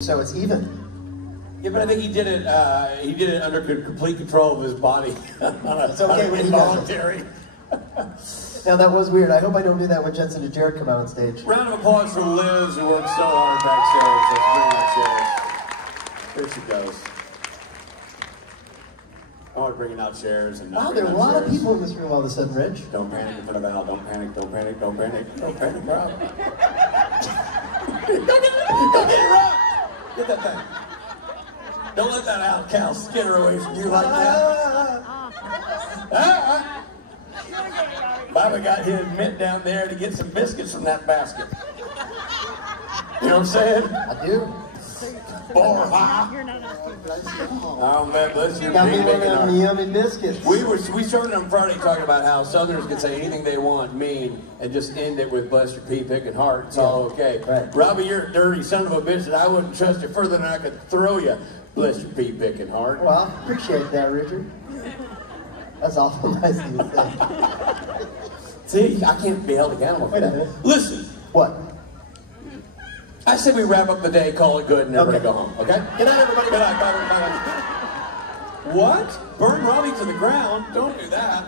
So it's even. Yeah, but I think he did it under complete control of his body. It's okay when he involuntary. Now that was weird. I hope I don't do that when Jensen and Jared come out on stage. Round of applause for Liz, who worked so hard backstage. Let's bring out chairs. Here she goes. Oh, bringing out chairs and wow, there are a lot of people in this room all of a sudden, Rich. Don't panic in front of Al. Don't panic. Don't panic. Don't panic. Don't panic, Rob. Go get it, Rob. Get that thing. Don't let that out, Cal, skitter away from you like that. Bobby got his mitt down there to get some biscuits from that basket. You know what I'm saying? I do. Oh man, bless you. Got me one of them yummy biscuits. We started on Friday talking about how Southerners can say anything they want, mean, and just end it with bless your pea picking heart. It's all okay. Right. Robbie, you're a dirty son of a bitch that I wouldn't trust you further than I could throw you. Bless your pea picking heart. Well, I appreciate that, Richard. That's awful nice of you to say. See, I can't be held accountable. Wait a minute. Listen. What? I say we wrap up the day, call it good, and everybody go home, okay? Good night, everybody. Good night, bye. What? Burn Robbie to the ground? Don't do that.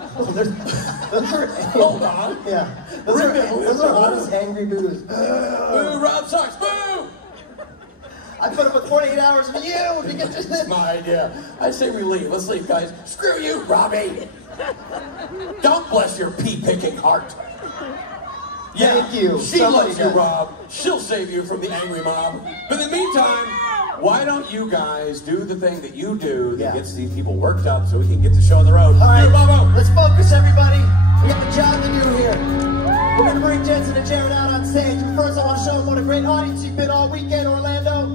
Those are hold on. Yeah. Those are honest angry boos. Boo, Rob sucks. Boo! I put up with 48 hours of you if you get this. That's my idea. I say we leave. Let's leave, guys. Screw you, Robbie. Don't bless your pea-picking heart. Yeah, thank you. She loves you, Rob. She'll save you from the angry mob. But in the meantime, why don't you guys do the thing that you do that gets these people worked up so we can get the show on the road? All right, Bobo. let's focus, everybody. We got the job to do here. We're going to bring Jensen and Jared out on stage. But first, I want to show them what a great audience you've been all weekend, Orlando.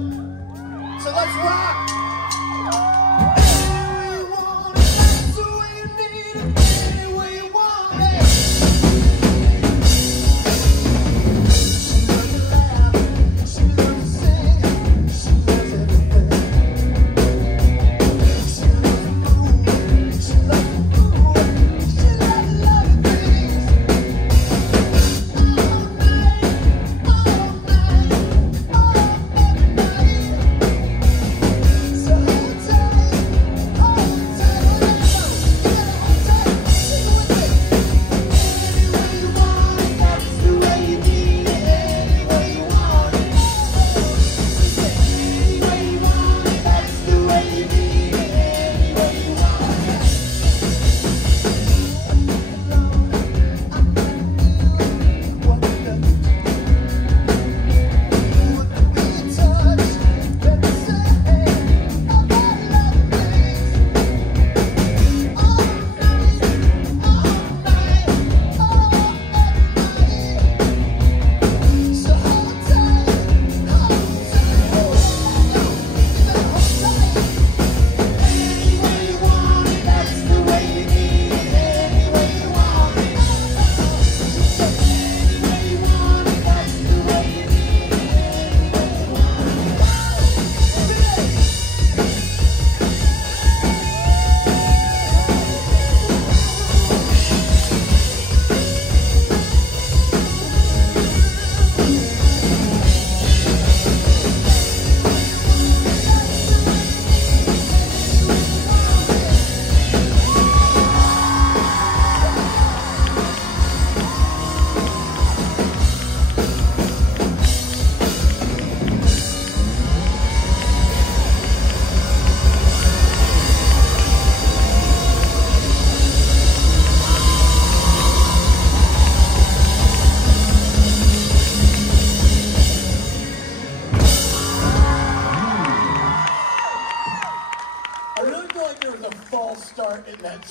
So let's rock.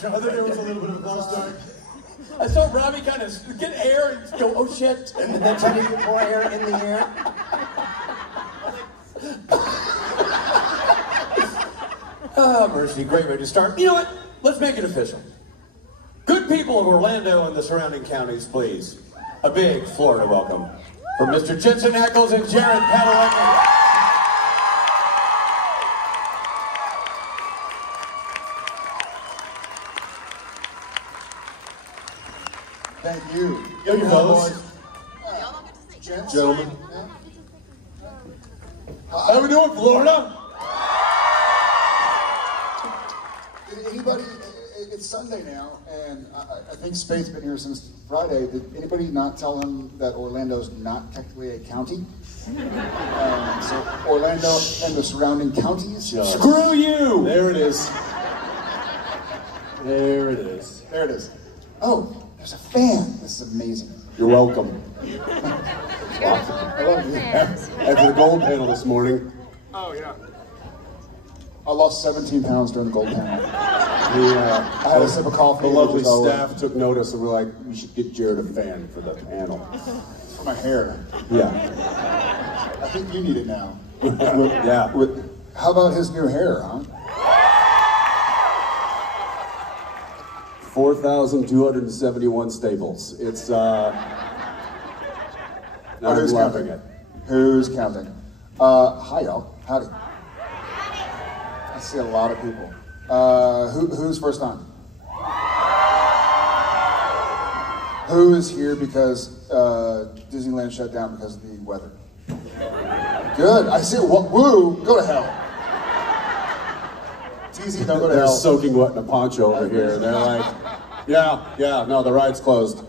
I think there was a little bit of a false start. I saw Robbie kind of get air and go, oh shit. And then try to get more air in the air. Oh, mercy. Great way to start. You know what? Let's make it official. Good people of Orlando and the surrounding counties, please. A big Florida welcome for Mr. Jensen, Ackles, and Jared Padalecki. Thank you. Yo, your boys. Gentlemen. How we doing, Florida? Did anybody, it's Sunday now, and I think Spade's been here since Friday. Did anybody not tell him that Orlando's not technically a county? So Orlando and the surrounding counties. Screw you! There it is. There it is. There it is. Oh, there's a fan. This is amazing. You're welcome. I love you. After the gold panel this morning. Oh, yeah. I lost 17 pounds during the gold panel. I had a sip of coffee. The lovely staff took notice and were like, we should get Jared a fan for the panel. For my hair. Yeah. I think you need it now. Yeah. How about his new hair, huh? 4,271 staples. It's, not who's loving counting? it. Who's counting? Hi, y'all. Howdy. I see a lot of people. Who's first on? Who is here because Disneyland shut down because of the weather? Good. I see. Woo! Go to hell. TZ, don't go to They're hell. soaking wet in a poncho over here. And they're like, yeah, no, the ride's closed.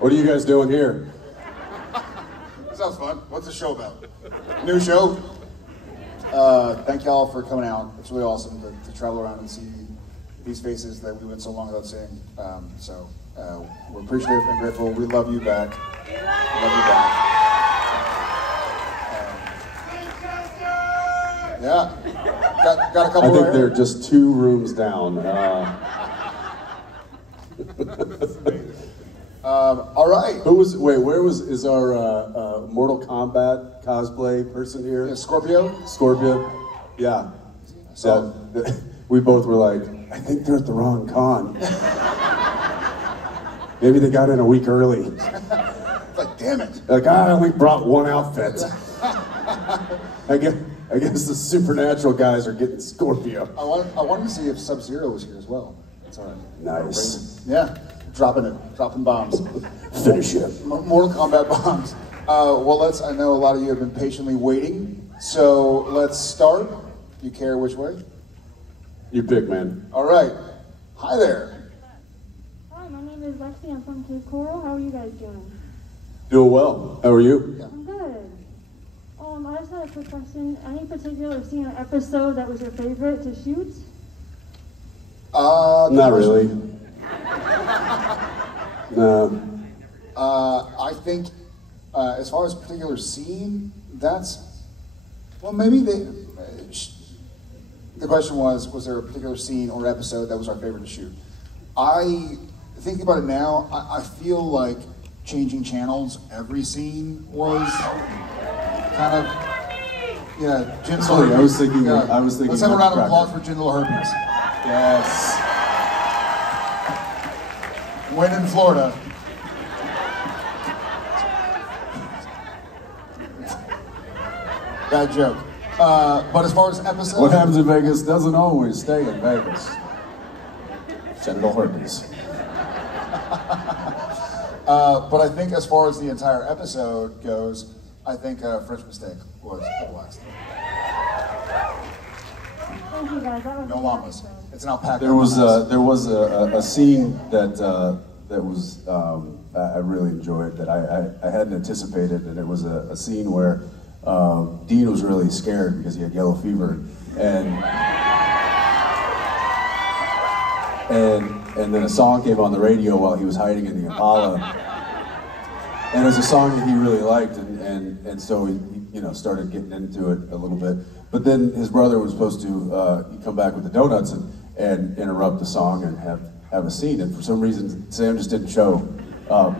What are you guys doing here? Sounds fun. What's the show about? New show? Thank y'all for coming out. It's really awesome to travel around and see these faces that we went so long without seeing. We're appreciative and grateful. We love you back. We love you back. Yeah. Got a couple I think right they're here. just 2 rooms down. All right. Is our Mortal Kombat cosplay person here? Yeah, Scorpio? Scorpio? Yeah. So we both were like, I think they're at the wrong con. Maybe they got in a week early. Like, damn it. Like, I only brought 1 outfit. I guess the supernatural guys are getting Scorpio. I wanted to see if Sub-Zero was here as well. That's all right. Nice. Yeah. Dropping bombs. Finish it. Mortal Kombat bombs. Well, I know a lot of you have been patiently waiting, so let's start. You care which way? You pick, man. All right. Hi there. Hi, my name is Lexi. I'm from Cape Coral. How are you guys doing? Doing well. How are you? I'm good. I just had a quick question. Any particular scene or episode that was your favorite to shoot? Not really. No. I think, as far as particular scene, maybe the question was there a particular scene or episode that was our favorite to shoot? Thinking about it now, I feel like changing channels, every scene was kind of, Jen Sorry, I was thinking. Let's have a round of applause for Jen Herpes. Yes. When in Florida. Bad joke. But as far as episodes... What happens in Vegas doesn't always stay in Vegas. Genital herpes. But I think as far as the entire episode goes, I think French Mistake was a blast. Thank you guys. That was No a llamas. episode. It's an alpaca. There was a scene that was I really enjoyed that I hadn't anticipated, and it was a scene where Dean was really scared because he had yellow fever, and then a song came on the radio while he was hiding in the Impala, and it was a song that he really liked, and so he started getting into it a little bit. But then his brother was supposed to come back with the donuts and interrupt the song and have a scene, and for some reason Sam just didn't show up.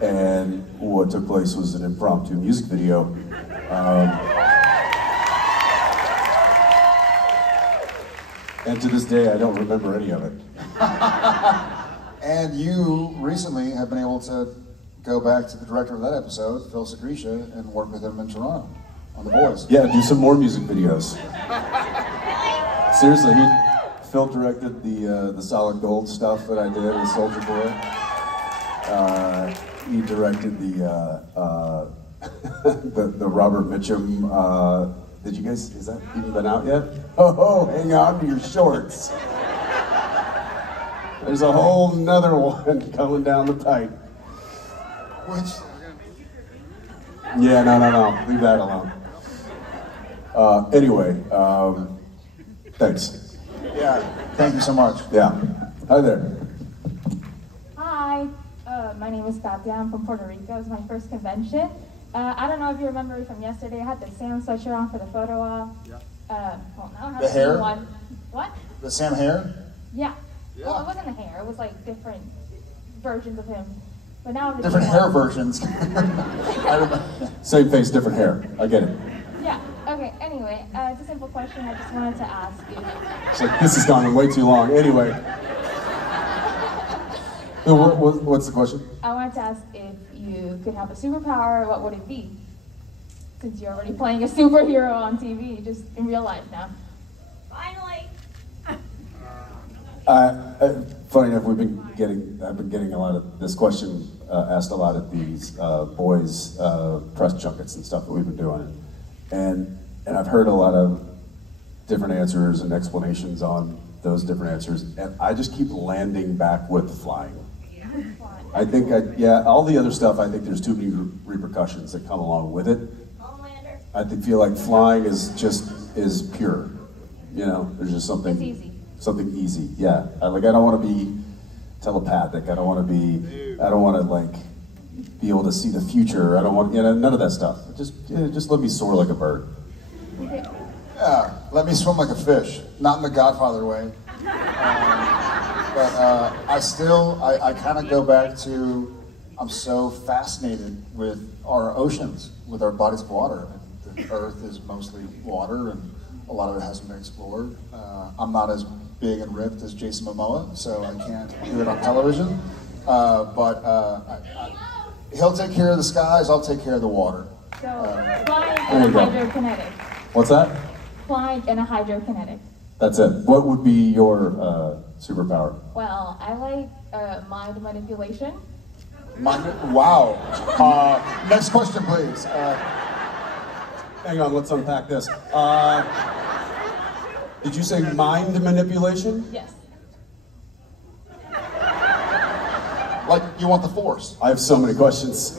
And what took place was an impromptu music video. And to this day, I don't remember any of it. And you recently have been able to go back to the director of that episode, Phil Secretia, and work with him in Toronto on The Boys. Yeah, do some more music videos. Seriously, Phil directed the Solid Gold stuff that I did with Soldier Boy. He directed the Robert Mitchum Did you guys, has that even been out yet? Oh, hang on to your shorts. There's a whole nother one coming down the pipe. Which? Yeah, no. Leave that alone. Anyway, thanks. Yeah, thank you so much. Yeah. Hi there. Hi, my name is Katia. I'm from Puerto Rico. It's my first convention. I don't know if you remember me from yesterday. I had the Sam sweatshirt on for the photo op. Yeah. Well, now I have The hair? one. What? The Sam hair? Yeah. Yeah. Well, it wasn't the hair. It was like different versions of him. But now the Different new hair one. versions. I don't know. Same face, different hair. I get it. Yeah. Okay. Anyway, it's a simple question. I just wanted to ask you. It's like, this has gone on way too long. Anyway. What's the question? I wanted to ask if you could have a superpower, what would it be? Since you're already playing a superhero on TV, just in real life now. Finally. Funny enough, I've been getting a lot of this question asked a lot at these boys press junkets and stuff that we've been doing, and I've heard a lot of different answers and explanations on those different answers, and I just keep landing back with flying. I think, all the other stuff, I think there's too many repercussions that come along with it. I feel like flying is pure. You know, there's just something. It's easy. Something easy, yeah. I don't want to be telepathic. I don't want to like be able to see the future. I don't want, none of that stuff. Just let me soar like a bird. Yeah, let me swim like a fish. Not in the Godfather way. But I kind of go back to, I'm so fascinated with our oceans, with our bodies of water. The Earth is mostly water, and a lot of it hasn't been explored. I'm not as big and ripped as Jason Momoa, so I can't do it on television. He'll take care of the skies, I'll take care of the water. So, flying and a hydrokinetic. What's that? Flying and a hydrokinetic. That's it. What would be your superpower? Well, I like mind manipulation. Wow. Next question, please. Hang on, let's unpack this. Did you say mind manipulation? Yes. Like you want the force. I have so many questions.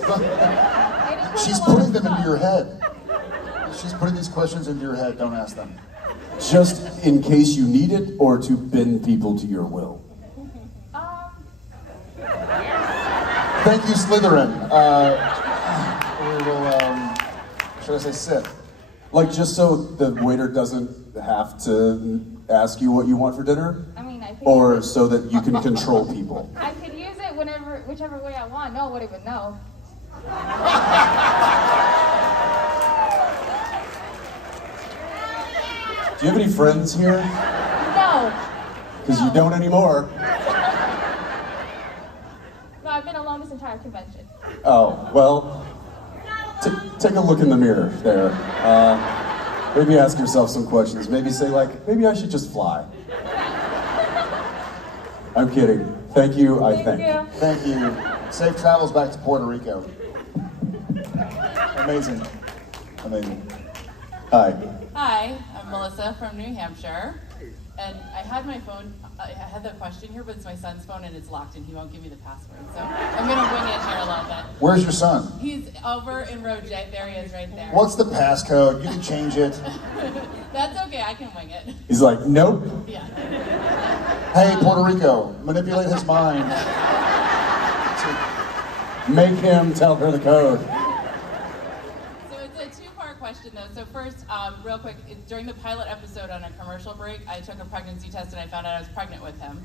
She's putting them into your head. She's putting these questions into your head, don't ask them. Just in case you need it, or to bend people to your will? Thank you, Slytherin. We will, should I say sit? Like just so the waiter doesn't have to ask you what you want for dinner? I mean, I could or so that you can control people? I could use it whichever way I want. No one would even know. Do you have any friends here? No. Because you don't anymore. No, I've been alone this entire convention. Oh, well, take a look in the mirror there. Maybe ask yourself some questions. Maybe say like, maybe I should just fly. I'm kidding. Thank you, I think. Thank you. Safe travels back to Puerto Rico. Amazing. Amazing. Hi. Hi, I'm Melissa from New Hampshire. And I had my phone, I had the question here, but it's my son's phone and it's locked and he won't give me the password. So I'm gonna wing it here a little bit. Where's your son? He's over in row J, there he is right there. What's the passcode? You can change it. That's okay, I can wing it. He's like, nope. Yeah. Hey, Puerto Rico, manipulate his mind. Make him tell her the code. So it's a two-part question though. So first, real quick, during the pilot episode on a commercial break, I took a pregnancy test and I found out I was pregnant with him.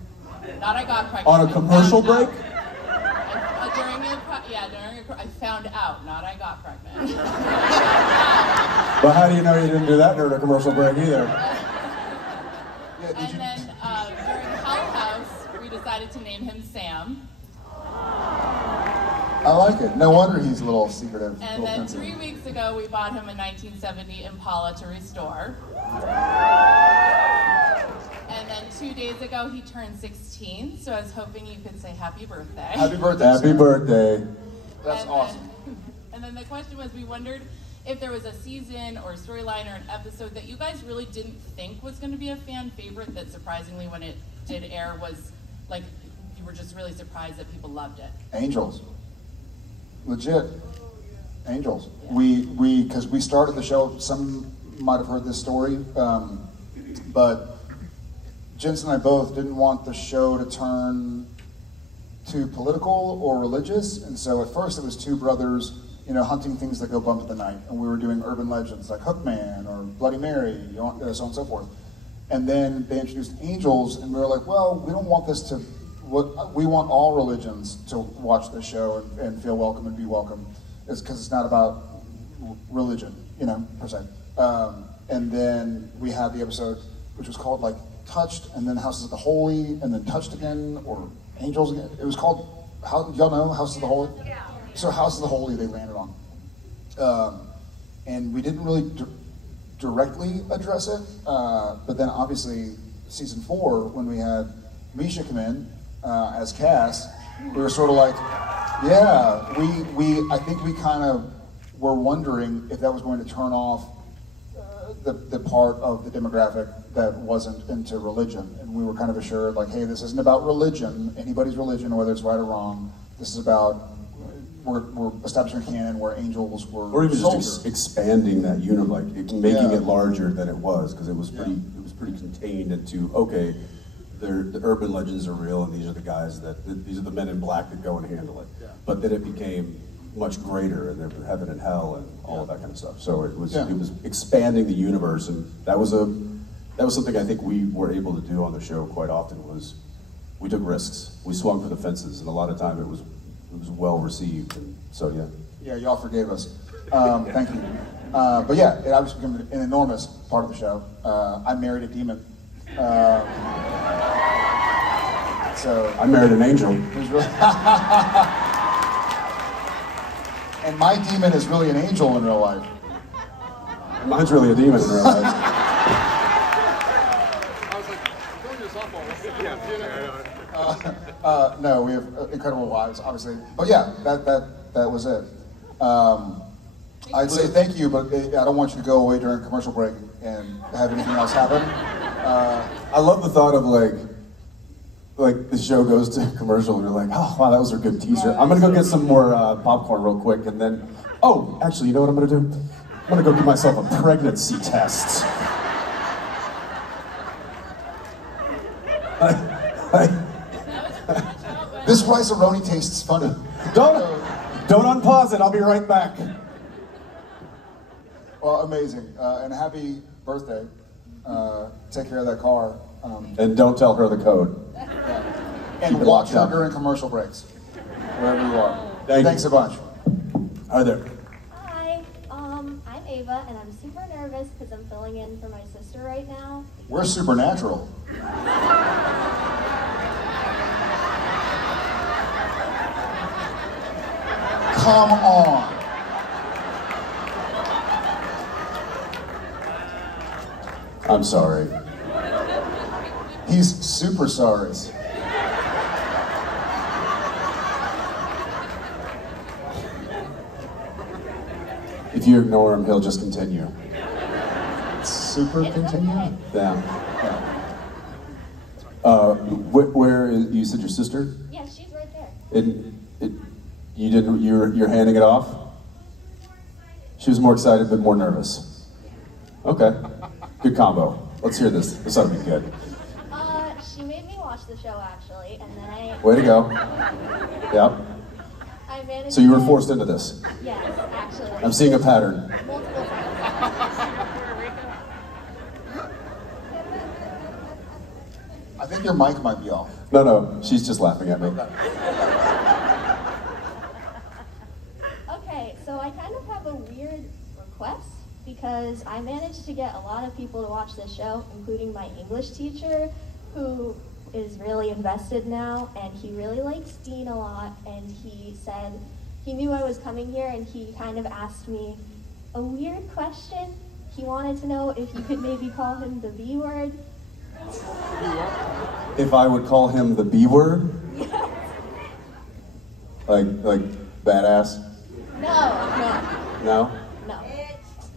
Not I got pregnant. On a commercial break? I found out, not I got pregnant. But how do you know you didn't do that during a commercial break either? And then during Hell House, we decided to name him Sam. I like it. No wonder he's a little secretive. And then 3 weeks ago, we bought him a 1970 Impala to restore. And then 2 days ago, he turned 16, so I was hoping you could say happy birthday. Happy birthday. Happy birthday. That's awesome. And then the question was, we wondered if there was a season or a storyline or an episode that you guys really didn't think was going to be a fan favorite that surprisingly when it did air was like, you were just really surprised that people loved it. Angels. Legit. Angels. Yeah. Because we started the show, some might have heard this story, but Jensen and I both didn't want the show to turn too political or religious, and so at first it was two brothers, you know, hunting things that go bump in the night, and we were doing urban legends like Hookman or Bloody Mary, so on and so forth. And then they introduced angels, and we were like, well, we don't want this to, we want all religions to watch this show and feel welcome and be welcome. It's because it's not about religion, you know, per se. And then we had the episode, which was called like Touched, and then Houses of the Holy, and then Touched again, or Angels again. It was called, y'all know Houses of the Holy? Yeah. So Houses of the Holy they landed on. And we didn't really directly address it, but then obviously season 4, when we had Misha come in as Cass, we were sort of like, yeah, I think we kind of were wondering if that was going to turn off the part of the demographic that wasn't into religion. And we were kind of assured, like, hey, this isn't about religion, anybody's religion, whether it's right or wrong. This is about, we're establishing a canon where angels were or even soldiers. just expanding that universe, like making it larger than it was, because it was pretty contained into, okay, the urban legends are real, and these are the guys these are the men in black that go and handle it. Yeah. But then it became much greater, and there was heaven and hell and all of that kind of stuff. So it was expanding the universe, and that was something I think we were able to do on the show quite often. Was we took risks, we swung for the fences, and a lot of time it was well received, and so yeah. Yeah, y'all forgave us. Thank you. But yeah, it obviously became an enormous part of the show. I married a demon. So I married an angel. It was really and my demon is really an angel in real life. Mine's really a demon in real life. No, we have incredible wives, obviously. But yeah, that was it. I'd say thank you, but I don't want you to go away during commercial break and have anything else happen. I love the thought of like the show goes to commercial and you're like, oh wow, that was a good teaser. I'm gonna go get some more popcorn real quick, and then, oh, actually, you know what I'm gonna do? I'm gonna go give myself a pregnancy test. This rice-a-roni tastes funny. Don't unpause it. I'll be right back. Well, amazing, and happy birthday. Take care of that car. And don't tell her the code. Yeah. And watch her during commercial breaks, wherever you are. Thanks a bunch. Hi there. Hi, I'm Ava, and I'm super nervous because I'm filling in for my sister right now. We're supernatural. Come on. I'm sorry. He's super sorry. If you ignore him, he'll just continue. Super continue? Okay. Yeah. Where is, you said your sister? Yeah, she's right there. You're handing it off? She was more excited but more nervous. Okay. Good combo. Let's hear this. This ought to be good. She made me watch the show actually, and then Way to go. Yep. I managed. So you were forced into this? Yes, actually. I'm seeing a pattern. Multiple times. I think your mic might be off. No, she's just laughing at me. Okay, so I kind of have a weird request because I managed to get a lot of people to watch this show, including my English teacher, who is really invested now, and he really likes Dean a lot, and he said he knew I was coming here, and he kind of asked me a weird question. He wanted to know if you could maybe call him the B word. If I would call him the B word? Like badass? No. No? No.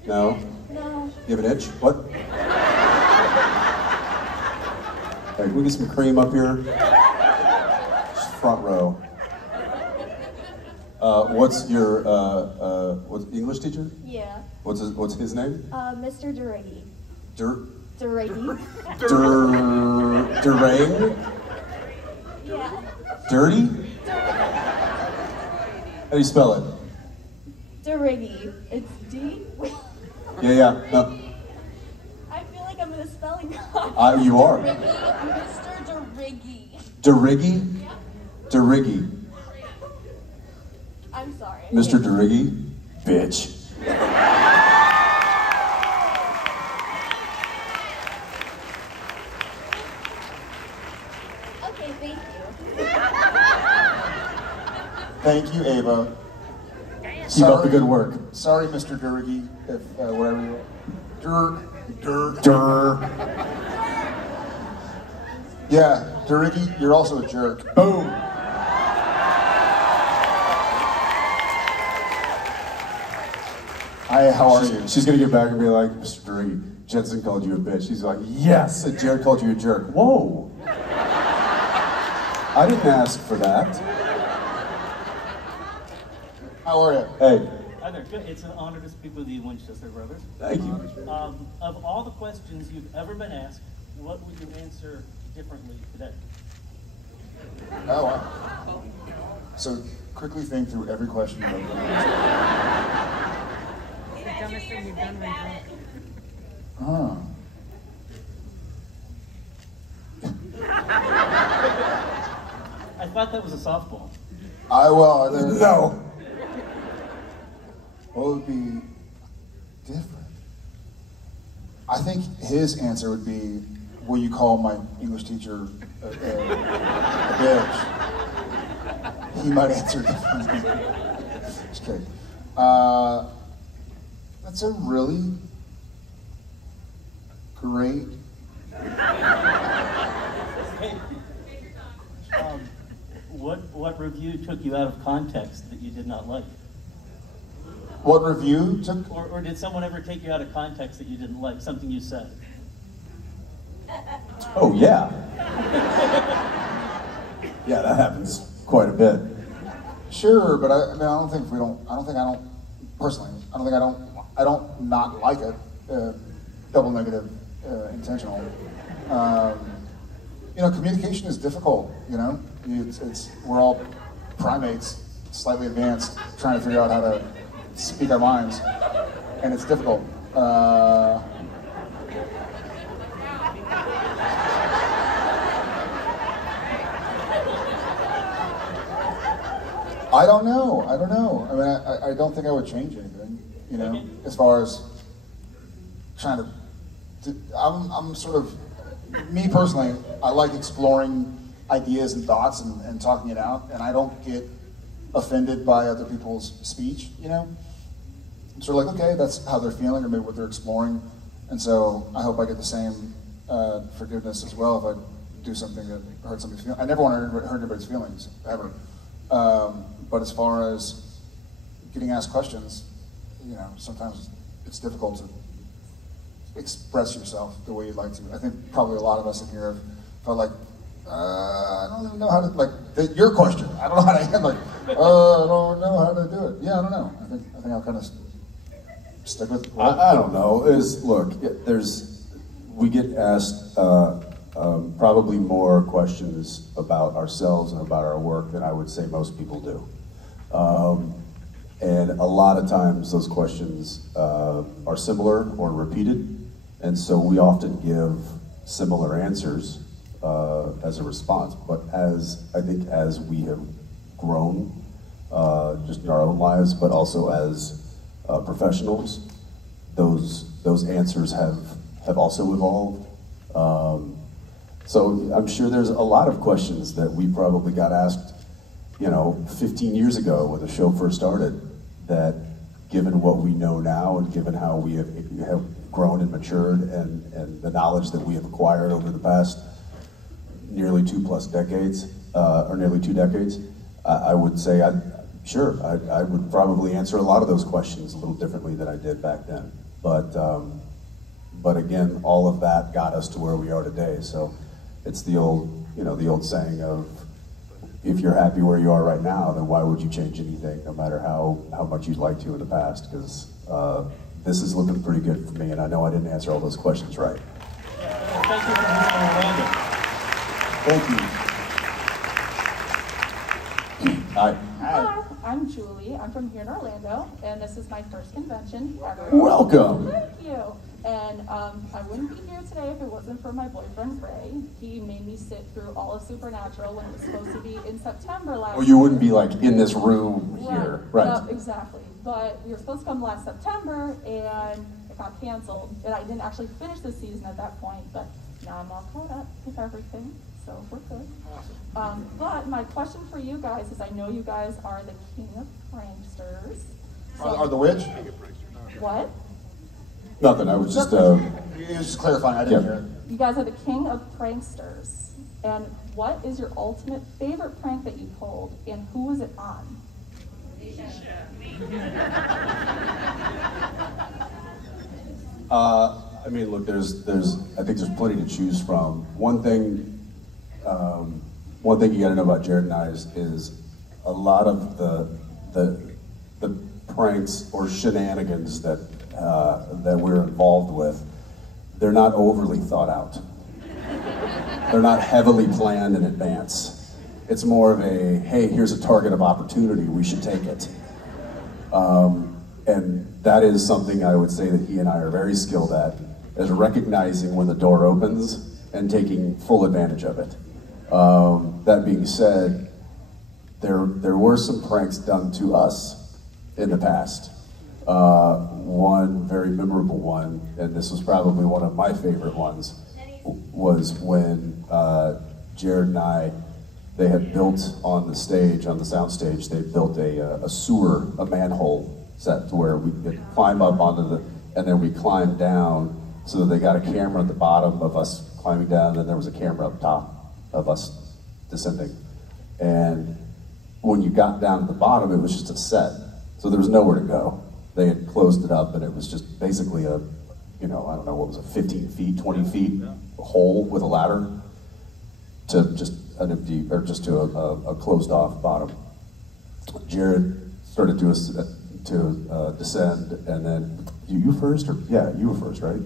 No? No. You have an itch? What? Hey, can we get some cream up here? Just front row. What's your what's English teacher? Yeah. What's his name? Mr. Duragi. Duragi? Duragi. Durang? Yeah. Dirty? How do you spell it? Duragi. It's D. Yeah. No. I feel like I'm in a spelling class. You are. Mr. Durigi. Durigi? Yeah. Durigi. I'm sorry. Mr. Durigi? Bitch. Okay, thank you. Thank you, Ava. Keep up the good work. Sorry, Mr. Duragi, if whatever you are. Dur. Yeah, Duragi, you're also a jerk. Boom. Hi, how are you? She's gonna get back and be like, Mr. Duragi, Jensen called you a bitch. She's like, yes, and Jared called you a jerk. Whoa. I didn't ask for that. How are you? Hey, Hi there. Good. It's an honor to speak with you, Winchester brothers. thank you. Of all the questions you've ever been asked, what would you answer differently today? Oh, wow. So quickly think through every question you've ever been asked. The dumbest thing you've done when drunk. Huh. I thought that was a softball. No. What would be different? I think his answer would be, will you call my English teacher a bitch? He might answer differently. Just kidding. That's a really great. Hey, what review took you out of context that you did not like? What review took? Or did someone ever take you out of context that you didn't like, something you said? Oh, yeah. Yeah, that happens quite a bit. Sure, but I don't think personally, I don't not like it, double negative, intentional. Communication is difficult, we're all primates, slightly advanced, trying to figure out how to speak our minds, and it's difficult. I don't know. I mean, I don't think I would change anything, as far as trying to, I'm sort of, me personally, I like exploring ideas and thoughts and talking it out, and I don't get offended by other people's speech, I'm sort of like, okay, that's how they're feeling or maybe what they're exploring, and so I hope I get the same forgiveness as well if I do something that hurts somebody's feelings. I never want to hurt anybody's feelings, ever. But as far as getting asked questions, sometimes it's difficult to express yourself the way you'd like to. I think probably a lot of us in here have felt like, I don't even know how to, your question, I don't know how to handle it. I don't know how to do it. Yeah, I don't know. I think I'll kind of stick with it. I don't know. We get asked probably more questions about ourselves and about our work than I would say most people do. And a lot of times those questions are similar or repeated, and so we often give similar answers as a response. But I think as we have grown, just in our own lives, but also as professionals, those answers have also evolved. So I'm sure there's a lot of questions that we probably got asked, 15 years ago when the show first started, that given what we know now and given how we have grown and matured and the knowledge that we have acquired over the past nearly 2+ decades, or nearly 2 decades, I would say I would probably answer a lot of those questions a little differently than I did back then. But again, all of that got us to where we are today. So it's the old, the old saying of, if you're happy where you are right now, then why would you change anything, no matter how much you'd like to in the past? Because this is looking pretty good for me, and I know I didn't answer all those questions right. Thank you for being in Orlando. Thank you. Hi. Hi, I'm Julie. I'm from here in Orlando, and this is my first convention ever. Welcome. Thank you. And I wouldn't be here today if it wasn't for my boyfriend, Ray. He made me sit through all of Supernatural when it was supposed to be in September last year. You wouldn't be like in this room here, right? No, exactly. But we were supposed to come last September, and it got canceled. And I didn't actually finish the season at that point, but now I'm all caught up with everything, so we're good. But my question for you guys is, I know you guys are the king of pranksters. So Are the which? what? Nothing, I was just... You're just clarifying, I didn't hear it. You guys are the king of pranksters. And what is your ultimate favorite prank that you pulled, and who was it on? I mean, look, I think there's plenty to choose from. One thing you gotta know about Jared and I is a lot of the pranks or shenanigans that we're involved with, they're not overly thought out. They're not heavily planned in advance. It's more of a, hey, here's a target of opportunity, we should take it. And that is something I would say that he and I are very skilled at, is recognizing when the door opens and taking full advantage of it. That being said, there were some pranks done to us in the past. One very memorable one, and this was probably one of my favorite ones, was when Jared and I, they had built on the stage, on the sound stage, they built a sewer, a manhole set to where we could climb up onto and then we climbed down, so that they got a camera at the bottom of us climbing down, and then there was a camera up top of us descending. And when you got down to the bottom, it was just a set, so there was nowhere to go. They had closed it up, and it was just basically a, I don't know, what was it, 15 feet, 20 feet, a hole with a ladder to just an empty, or just to a closed off bottom. Jared started to descend, and then, you first, or, yeah, you were first, right?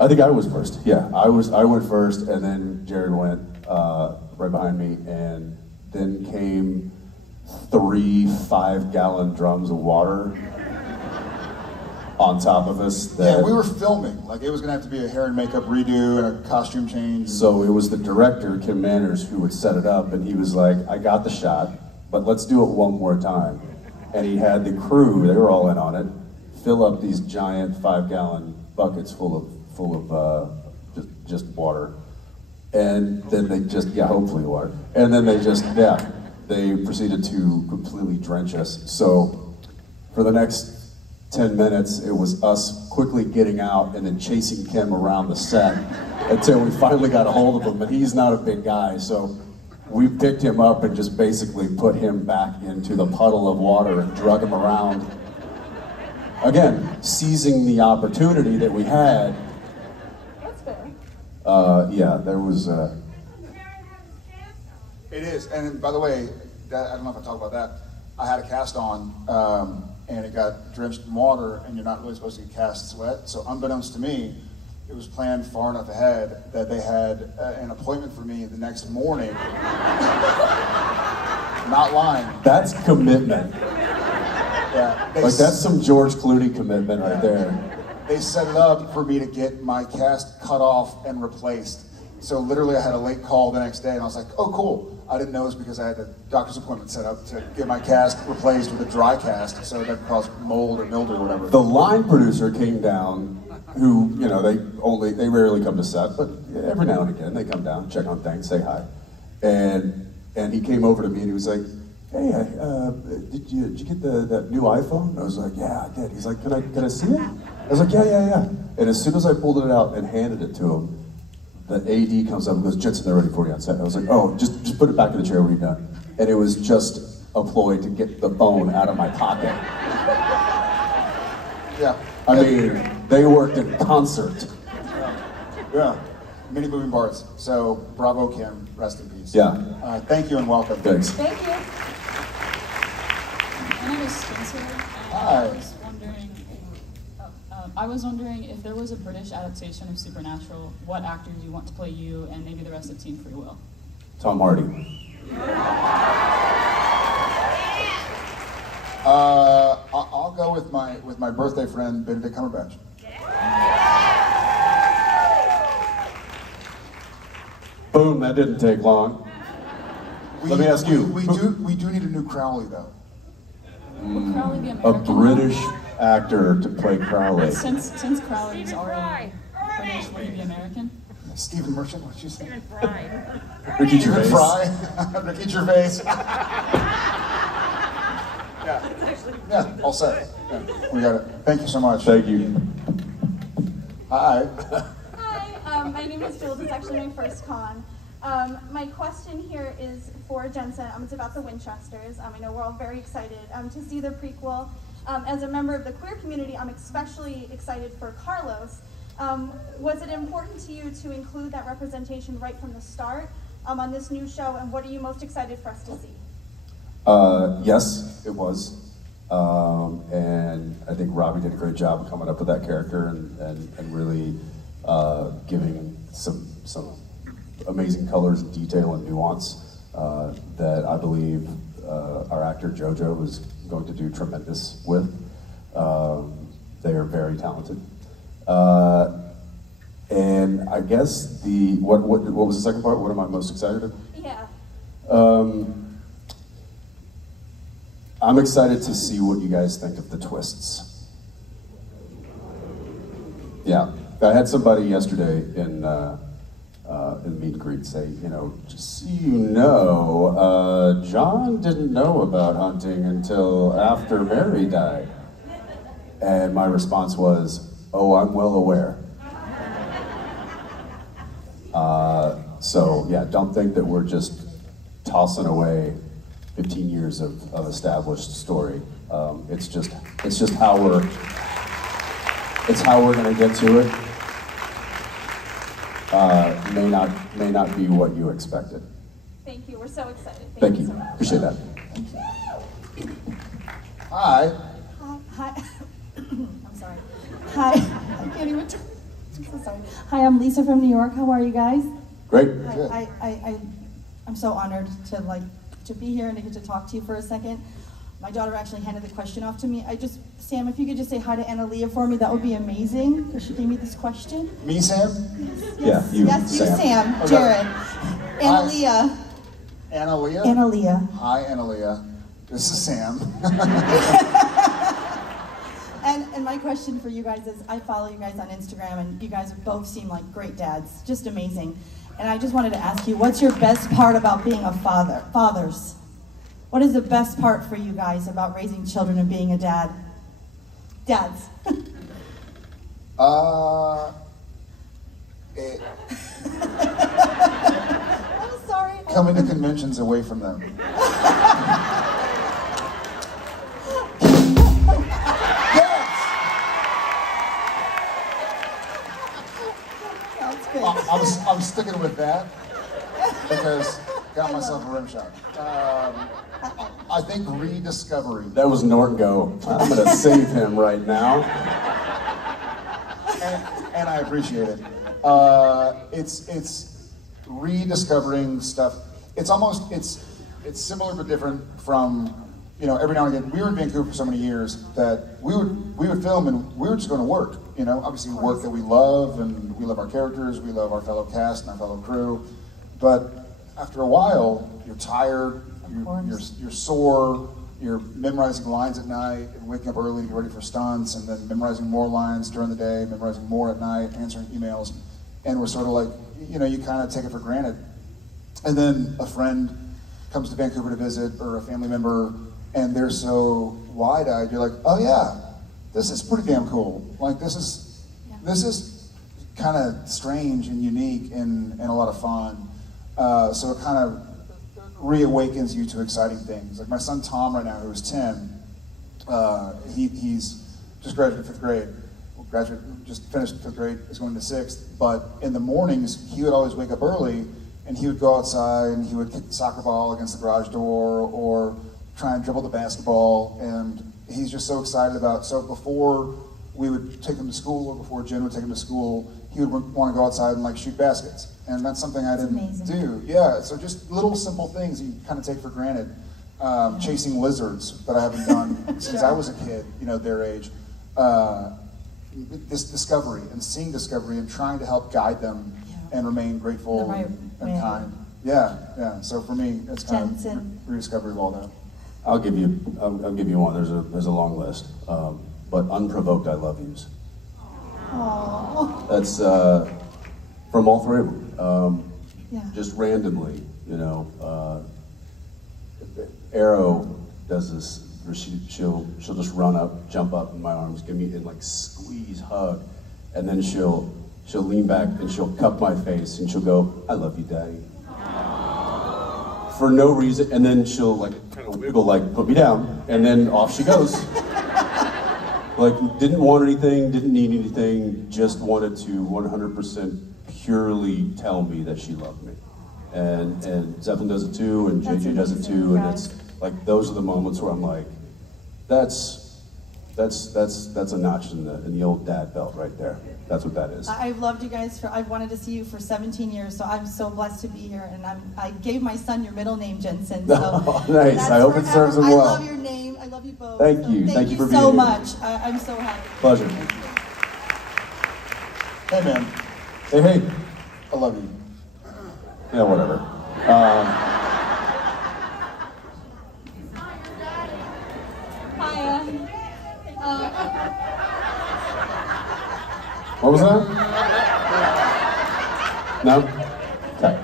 I think I was first, yeah. I went first, and then Jared went right behind me, and then came 3 5-gallon drums of water on top of us. Yeah, we were filming. Like, it was gonna have to be a hair and makeup redo and a costume change. So it was the director, Kim Manners, who would set it up, and he was like, I got the shot, but let's do it one more time. And he had the crew, they were all in on it, fill up these giant 5-gallon buckets full of just water. And then they just, hopefully water. And then they just, they proceeded to completely drench us. So for the next 10 minutes, it was us quickly getting out and then chasing Kim around the set until we finally got a hold of him. And he's not a big guy, so we picked him up and just basically put him back into the puddle of water and drug him around. Again, seizing the opportunity that we had. That's fair. Yeah, there was... It is, and by the way, I don't know if I talked about that. I had a cast on, and it got drenched in water, and you're not really supposed to get casts wet. So unbeknownst to me, it was planned far enough ahead that they had an appointment for me the next morning. Not lying. That's commitment. Yeah, that's some George Clooney commitment right there. They set it up for me to get my cast cut off and replaced. So literally I had a late call the next day, and I was like, oh cool. I didn't know it was because I had a doctor's appointment set up to get my cast replaced with a dry cast, so it doesn't cause mold or mildew or whatever. The line producer came down, who, they rarely come to set, but every now and again they come down, check on things, say hi. And he came over to me and he was like, hey, did you get that new iPhone? I was like, yeah, I did. He's like, can I see it? I was like, yeah. And as soon as I pulled it out and handed it to him, the AD comes up and goes, Jensen, they're ready for you on set. And I was like, oh, just put it back in the chair when you're done. And it was just a ploy to get the phone out of my pocket. Yeah, I mean, they worked in concert. Yeah, many moving parts. So, bravo, Kim. Rest in peace. Yeah. Thank you and welcome. Thanks. Thank you. My name is Jensen, and Hi. I was wondering if there was a British adaptation of Supernatural, what actor do you want to play you and maybe the rest of Team Free Will? Tom Hardy. I'll go with my birthday friend Benedict Cumberbatch. Boom, that didn't take long. Let me ask you. We do need a new Crowley though. Would Crowley be A American? British actor to play Crowley. Since Crowley is already British, would he be American? Stephen Merchant, what'd you say? Ricky Stephen Gervais. Fry, Ricky Gervais. Yeah, all set. Yeah, we got it. Thank you so much. Thank you. Hi. Hi, my name is Jules. It's actually my first con. My question here is for Jensen. It's about the Winchesters. I know we're all very excited to see the prequel. As a member of the queer community, I'm especially excited for Carlos. Was it important to you to include that representation right from the start on this new show, and what are you most excited for us to see? Yes, it was. And I think Robbie did a great job of coming up with that character and really giving some amazing colors and detail and nuance that I believe our actor JoJo is going to do tremendous with. They are very talented. And I guess what was the second part? What am I most excited about? Yeah. I'm excited to see what you guys think of the twists. Yeah, I had somebody yesterday in meet and greet say, just so you know, John didn't know about hunting until after Mary died. And my response was, oh, I'm well aware. So yeah, don't think that we're just tossing away 15 years of established story. It's just how we're gonna get to it. May not be what you expected. Thank you. We're so excited. Thank you. So much. Appreciate that. Hi. Hi. I'm sorry. Hi. I can't even. I'm so sorry. Hi, I'm Lisa from New York. How are you guys? Great. I'm so honored to be here and to get to talk to you for a second. My daughter actually handed the question off to me. Sam, if you could just say hi to Analia for me, that would be amazing, because she gave me this question. Me, Sam? Yes, yeah, you, yes, you, Sam. Okay. Jared. Analia. Analia? Analia. Hi, Analia. This is Sam. And my question for you guys is, I follow you guys on Instagram, and you guys both seem like great dads, just amazing. And I just wanted to ask you, what's your best part about being a father? Fathers. What is the best part for you guys about raising children and being a dad? Dads. I'm sorry. Coming to conventions away from them. I'm sticking with that because got myself a rim shot. I think rediscovery. That was Norton Go. I'm gonna save him right now. And I appreciate it. It's rediscovering stuff. It's similar but different from, every now and again. We were in Vancouver for so many years that we would film and we were just going to work. Obviously work that we love, and we love our characters, we love our fellow cast and our fellow crew. But after a while, you're tired, you're sore, you're memorizing lines at night and waking up early to get ready for stunts, and then memorizing more lines during the day, memorizing more at night, answering emails. And we're sort of like, you kind of take it for granted. And then a friend comes to Vancouver to visit, or a family member, and they're so wide-eyed, you're like, oh yeah, this is pretty damn cool. Like this is kind of strange and unique and a lot of fun. So it kind of reawakens you to exciting things. Like my son Tom right now, who's 10, he's just graduated 5th grade, just finished 5th grade, is going to 6th. But in the mornings, he would always wake up early, and he would go outside, and he would kick the soccer ball against the garage door, or try and dribble the basketball, and he's just so excited about, so before we would take him to school, or before Jen would take him to school, he would want to go outside and like shoot baskets. And that's something I didn't do. Yeah, so just little simple things you kind of take for granted. Chasing lizards that I haven't done since I was a kid, you know, their age. This discovery and seeing discovery and trying to help guide them and remain grateful and kind. Yeah. So for me, it's kind of rediscovery of all that. I'll give you one. There's a long list, but unprovoked I love yous. Aww. That's from all three of them. Just randomly, you know. Arrow does this. Where she'll just run up, jump up in my arms, give me and like squeeze, hug, and then she'll lean back and she'll cup my face and she'll go, "I love you, Daddy." For no reason, and then she'll like kind of wiggle, like put me down, and then off she goes. Like didn't want anything, didn't need anything, just wanted to 100% purely tell me that she loved me. And Zeppelin does it too, and JJ does it too, and it's like those are the moments where I'm like, that's a notch in the old dad belt right there. That's what that is. I've loved you guys I've wanted to see you for 17 years, so I'm so blessed to be here. And I gave my son your middle name, Jensen. So oh, nice. I hope it serves him well. I love your name. I love you both. Thank you. Thank you for being so here. much. I'm so happy. Pleasure. Hey, man. Hey. I love you. Yeah, whatever. What was that? No? Okay.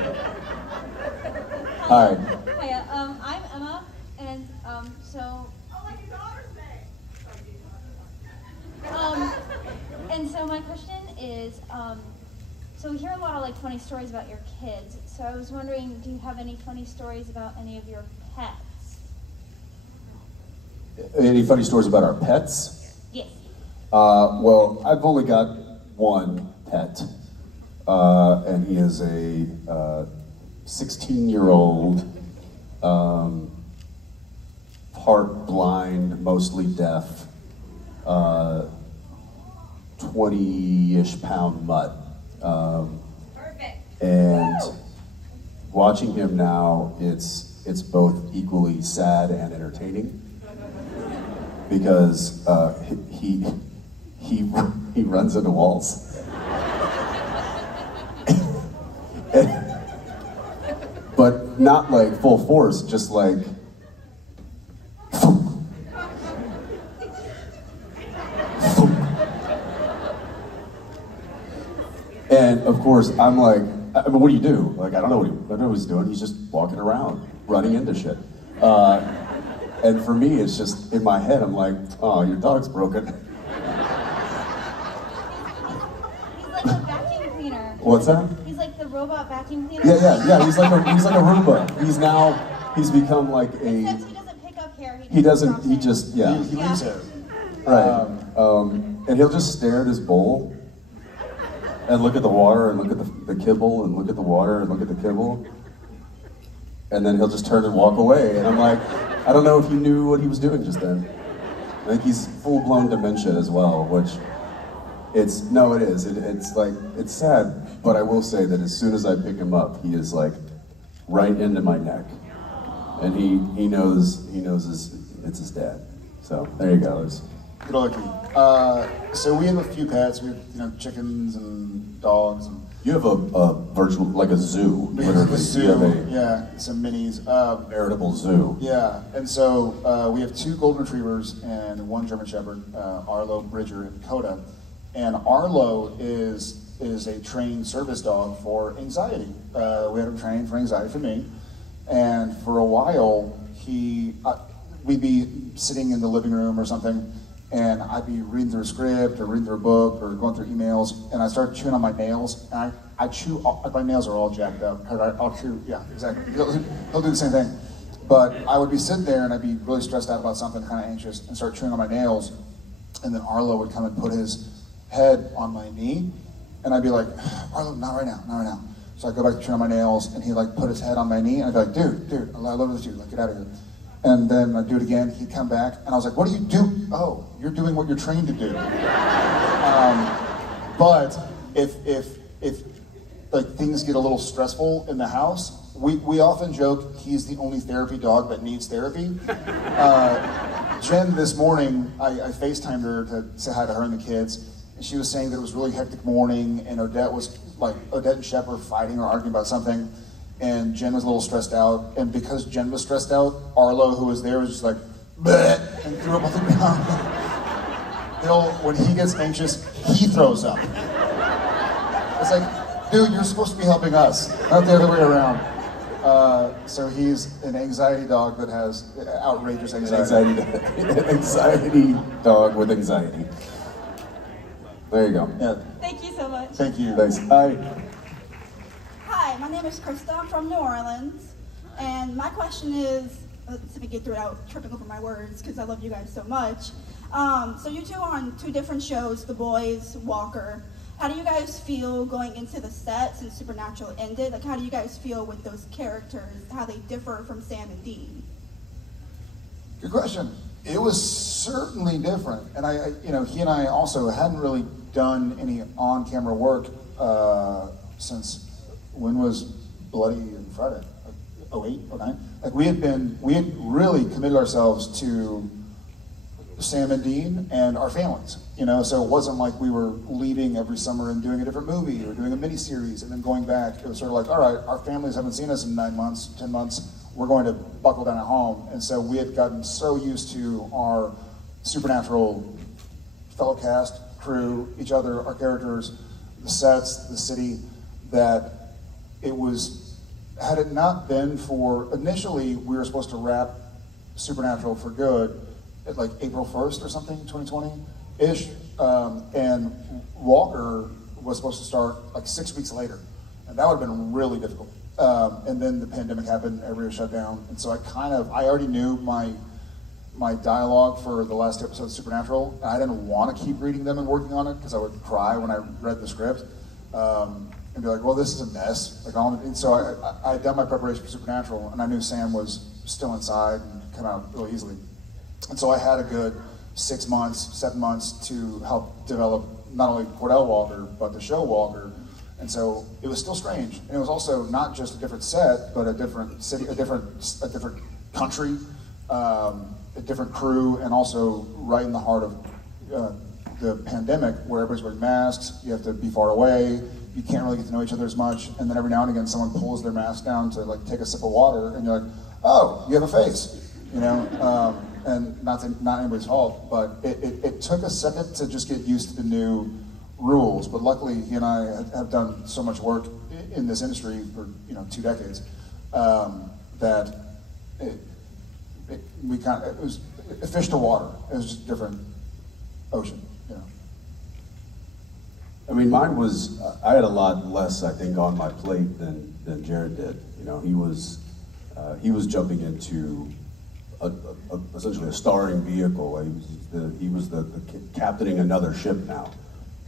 Hi. Hiya, I'm Emma, and so. Oh, like your daughter's name. And so my question is, so we hear a lot of like funny stories about your kids. So I was wondering, do you have any funny stories about any of your pets? Any funny stories about our pets? Yes. Well, I've only got one pet, and he is a 16-year-old, part blind, mostly deaf, 20-ish pound mutt. Perfect. And watching him now, it's both equally sad and entertaining because he runs into walls. But not like full force, just like and of course I'm like, I mean, what do you do? Like I don't know what he's doing. He's just walking around, running into shit. And for me, it's just in my head. I'm like, oh, your dog's broken. He's like a vacuum cleaner. What's that? He's like the robot vacuum cleaner. Yeah. He's like a Roomba. He's become like a. Except he doesn't pick up hair. He doesn't. He just He leaves hair. Right. And he'll just stare at his bowl and look at the water and look at the kibble and look at the water and look at the kibble. And then he'll just turn and walk away. And I'm like, I don't know if you knew what he was doing just then. I think he's full-blown dementia as well, which it is. It's like, it's sad, but I will say that as soon as I pick him up, he is like right into my neck. And he knows it's his dad. So there you go. Good lucky. So we have a few pets. We have chickens and dogs. And you have a virtual, like a zoo, literally. A zoo, some minis. Veritable zoo. Yeah, and so we have 2 golden retrievers and 1 German Shepherd, Arlo, Bridger, and Coda. And Arlo is a trained service dog for anxiety. We had him trained for anxiety for me. And for a while, we'd be sitting in the living room or something, and I'd be reading through a script or reading through a book or going through emails, and I started chewing on my nails, and I chew, my nails are all jacked up, I'll chew, yeah, exactly, he'll do the same thing. But I would be sitting there and I'd be really stressed out about something, kind of anxious, and start chewing on my nails, and then Arlo would come and put his head on my knee, and I'd be like, Arlo, not right now, not right now. So I'd go back to trim my nails, and he'd like put his head on my knee, and I'd be like, dude, I love this dude, like get out of here. And then I'd do it again, he'd come back, and I was like, what do you do? Oh, you're doing what you're trained to do. But if like things get a little stressful in the house, we often joke he's the only therapy dog that needs therapy. Jen this morning, I FaceTimed her to say hi to her and the kids, and she was saying that it was a really hectic morning, and Odette and Shep were fighting or arguing about something, and Jen was a little stressed out, and because Jen was stressed out, Arlo, who was there, was just like, bleh, and threw up on the ground. Bill, when he gets anxious, he throws up. It's like, dude, you're supposed to be helping us, not the other way around. So he's an anxiety dog that has outrageous anxiety. Anxiety dog with anxiety. There you go. Yeah. Thank you so much. Thank you. Thanks. Hi. Hi, my name is Krista. I'm from New Orleans. And my question is, let's see if I get through it without tripping over my words, because I love you guys so much. So you two are on 2 different shows, The Boys, Walker. How do you guys feel going into the set since Supernatural ended? Like, how do you guys feel with those characters, how they differ from Sam and Dean? Good question. It was certainly different, and he and I also hadn't really done any on-camera work since when was Bloody and Friday? Like 08, 09? Like we had really committed ourselves to Sam and Dean and our families, so it wasn't like we were leaving every summer and doing a different movie or doing a mini-series and then going back. It was sort of like, all right, our families haven't seen us in 9 months, 10 months, we're going to buckle down at home. And so we had gotten so used to our Supernatural fellow cast, crew, each other, our characters, the sets, the city, that it was, had it not been for, initially we were supposed to wrap Supernatural for good at like April 1st or something, 2020-ish, and Walker was supposed to start like 6 weeks later, and that would have been really difficult. And then the pandemic happened, everybody shut down, and so I already knew my dialogue for the last episode of Supernatural, and I didn't want to keep reading them and working on it because I would cry when I read the script, and be like, well, this is a mess. And so I had done my preparation for Supernatural, and I knew Sam was still inside and come out really easily. And so I had a good 6 months, 7 months to help develop not only Cordell Walker, but the show Walker. And so it was still strange. And it was also not just a different set, but a different city, a different country, a different crew, and also right in the heart of the pandemic where everybody's wearing masks, you have to be far away, you can't really get to know each other as much, and then every now and again someone pulls their mask down to like take a sip of water, and you're like, oh, you have a face, and not anybody's fault, but it took a second to just get used to the new rules, but luckily he and I have done so much work in this industry for 2 decades that it was fish to water. It was just a different ocean. I mean, mine was, I had a lot less, I think, on my plate than Jared did. He was jumping into essentially a starring vehicle. He was the captaining another ship now.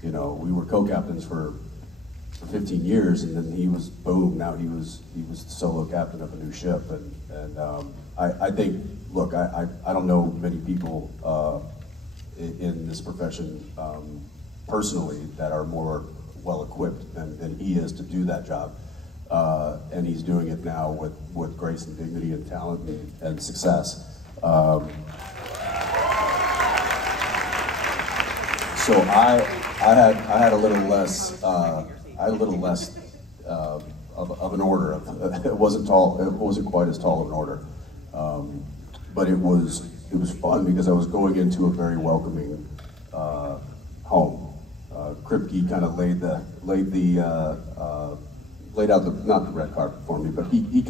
We were co-captains for 15 years, and then he was, boom, now he was the solo captain of a new ship. And I think, look, I don't know many people in this profession personally that are more well-equipped than he is to do that job. And he's doing it now with grace and dignity and talent and success. So I had a little less of an order. It wasn't tall. It wasn't quite as tall of an order, but it was fun because I was going into a very welcoming home. Kripke kind of laid out the, not the red carpet for me, but he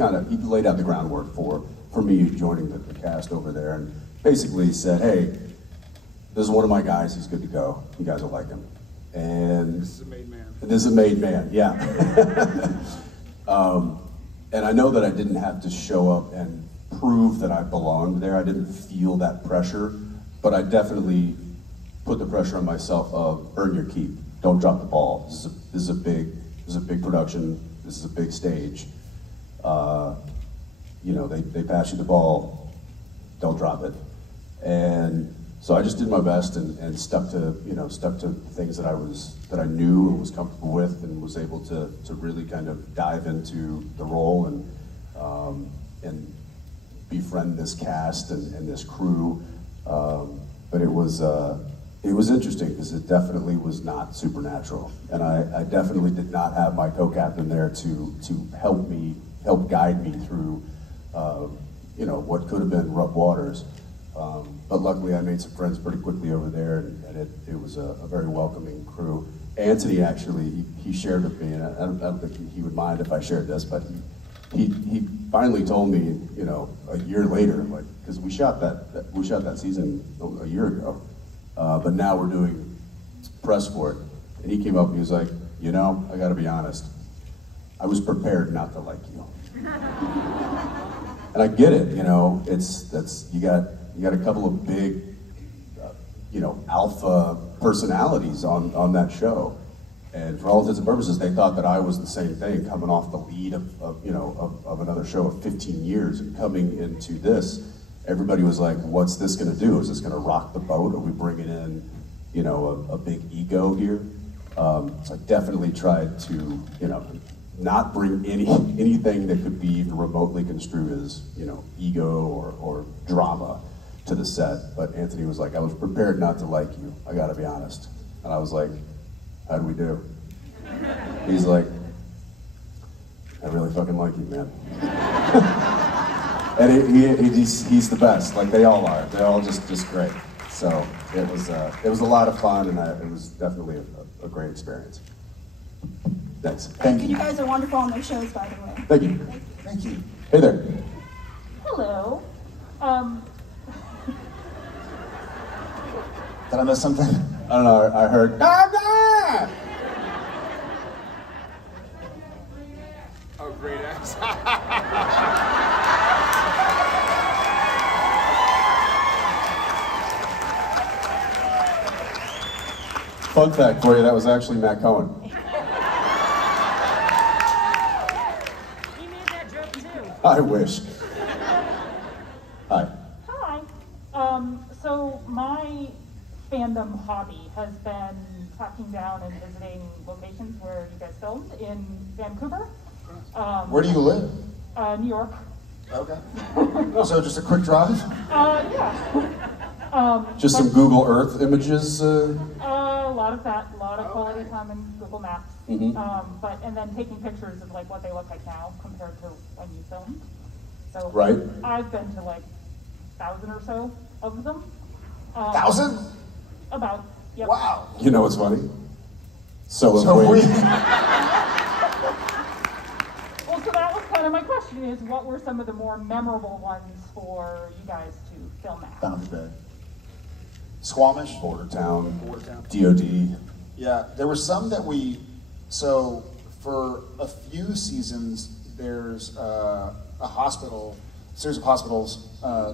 laid out the groundwork for me joining the cast over there, and basically said, hey, this is one of my guys, he's good to go, you guys will like him. And this is a made man. This is a made man, yeah. And I know that I didn't have to show up and prove that I belonged there. I didn't feel that pressure, but I definitely put the pressure on myself of earn your keep. Don't drop the ball. This is a big production. This is a big stage. You know, they pass you the ball, don't drop it. And so I just did my best and stuck to things that I knew and was comfortable with, and was able to really kind of dive into the role and befriend this cast and this crew. But it was interesting because it definitely was not supernatural, and I definitely did not have my co-captain there to help guide me through you know, what could have been rough waters. But luckily I made some friends pretty quickly over there, and it was a very welcoming crew. Anthony actually, he shared with me, and I don't think he would mind if I shared this, but he finally told me, you know, a year later, like, because we shot that season a year ago, but now we're doing press for it, and he came up and he was like, you know, I gotta be honest, I was prepared not to like you. And I get it, you know, you got a couple of big, you know, alpha personalities on that show, and for all intents and purposes, they thought that I was the same thing, coming off the lead of another show of 15 years, and coming into this, everybody was like, "What's this going to do? Is this going to rock the boat? Are we bringing in, you know, a big ego here?" So I definitely tried to, you know, not bring anything that could be even remotely construed as, you know, ego or drama to the set. But Anthony was like, I was prepared not to like you, I gotta be honest. And I was like, how do we do? He's like, I really fucking like you, man. And he's the best, like they all are. They're all just great. So it was a lot of fun, and it was definitely a great experience. Thanks. Thank you. You guys are wonderful on those shows, by the way. Thank you. Thank you. Hey there. Hello. Did I miss something? I don't know, I heard, "Dada!" Oh, great ass. Fun fact for you, that was actually Matt Cohen. He made that joke too. I wish. Hi. Hi. So my fandom hobby has been tracking down and visiting locations where you guys filmed in Vancouver. Where do you live? New York. Okay. So just a quick drive? Yeah. Just some Google Earth images? A lot of that, a lot of quality time in Google Maps. Mhm. And then taking pictures of like what they look like now compared to when you filmed. So Right. I've been to like 1,000 or so of them. 1,000? About. Yep. Wow. You know what's funny? So So have we. Well, so that was kind of my question: is what were some of the more memorable ones for you guys to film at? Boundary Bay. Squamish? Border Town. Bordertown. DOD. Yeah, there were some that so for a few seasons, there's a series of hospitals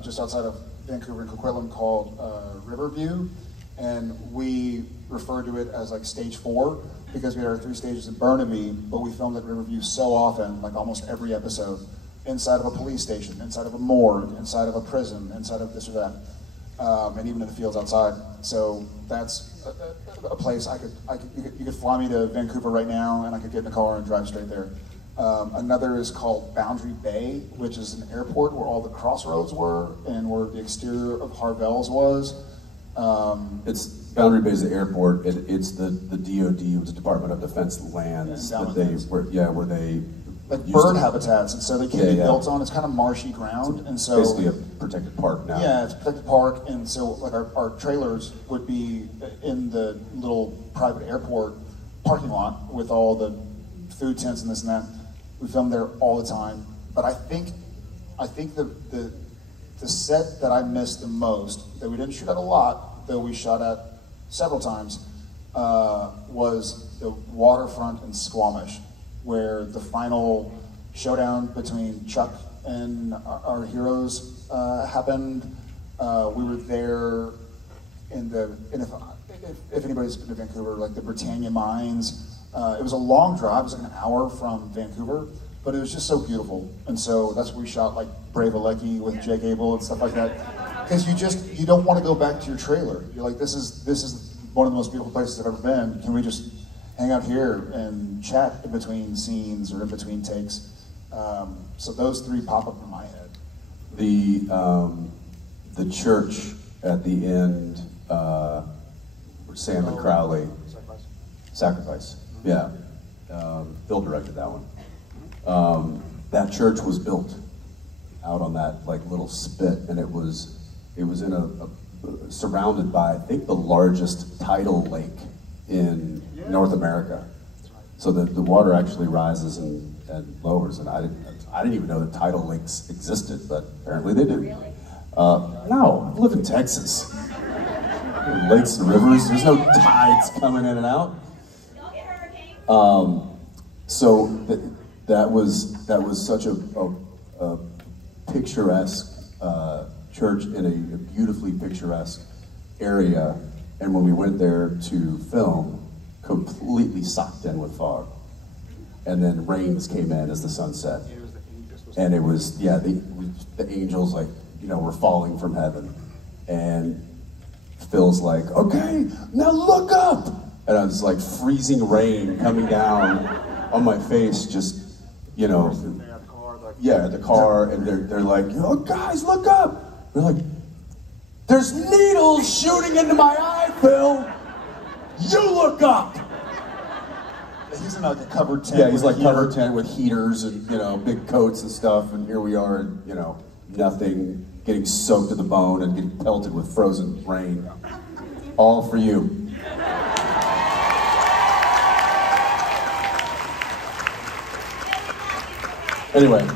just outside of Vancouver and Coquitlam called Riverview, and we refer to it as like stage 4 because we had our 3 stages in Burnaby, but we filmed at Riverview so often, like almost every episode, inside of a police station, inside of a morgue, inside of a prison, inside of this or that. And even in the fields outside. So that's a place you could fly me to Vancouver right now, and I could get in a car and drive straight there. Another is called Boundary Bay, which is an airport where all the crossroads were and where the exterior of Harvell's was. It's Boundary Bay is the airport. It's the DOD, the Department of Defense lands that where they like bird habitats, and so they can't be built on. It's kind of marshy ground, and so basically a protected park now. Yeah, it's a protected park, and so like our trailers would be in the little private airport parking lot with all the food tents and this and that. We filmed there all the time, but I think the set that I missed the most, that we didn't shoot at a lot, though we shot at several times, was the waterfront in Squamish, where the final showdown between Chuck and our heroes happened. We were there if anybody's been to Vancouver, like the Britannia Mines. It was a long drive, it was like an hour from Vancouver, but it was just so beautiful. And so that's where we shot like Padalecki with Jake Abel and stuff like that. Because you don't want to go back to your trailer. You're like, this is one of the most beautiful places I've ever been. Can we just hang out here and chat in between scenes or in between takes? So those three pop up in my head. The church at the end, Sam and Crowley. Sacrifice. Yeah. Phil directed that one. That church was built out on that like little spit, and it was in a surrounded by, I think, the largest tidal lake in North America. So the water actually rises and lowers, and I didn't even know that tidal lakes existed, but apparently they do. Really? No, I live in Texas. Lakes and rivers, there's no tides coming in and out. So that was such a picturesque church in a beautifully picturesque area, and when we went there to film, completely socked in with fog, and then rains came in as the sun set, and it was the angels like were falling from heaven, and Phil's like, okay, now look up, and I was like freezing rain coming down on my face, just at the car, and they're like, oh guys, look up. We're like, there's needles shooting into my eye, Phil. You look up. He's in like a covered tent. Yeah, he's like covered tent with heaters and big coats and stuff, and here we are, and nothing, getting soaked to the bone and getting pelted with frozen rain. All for you. Anyway.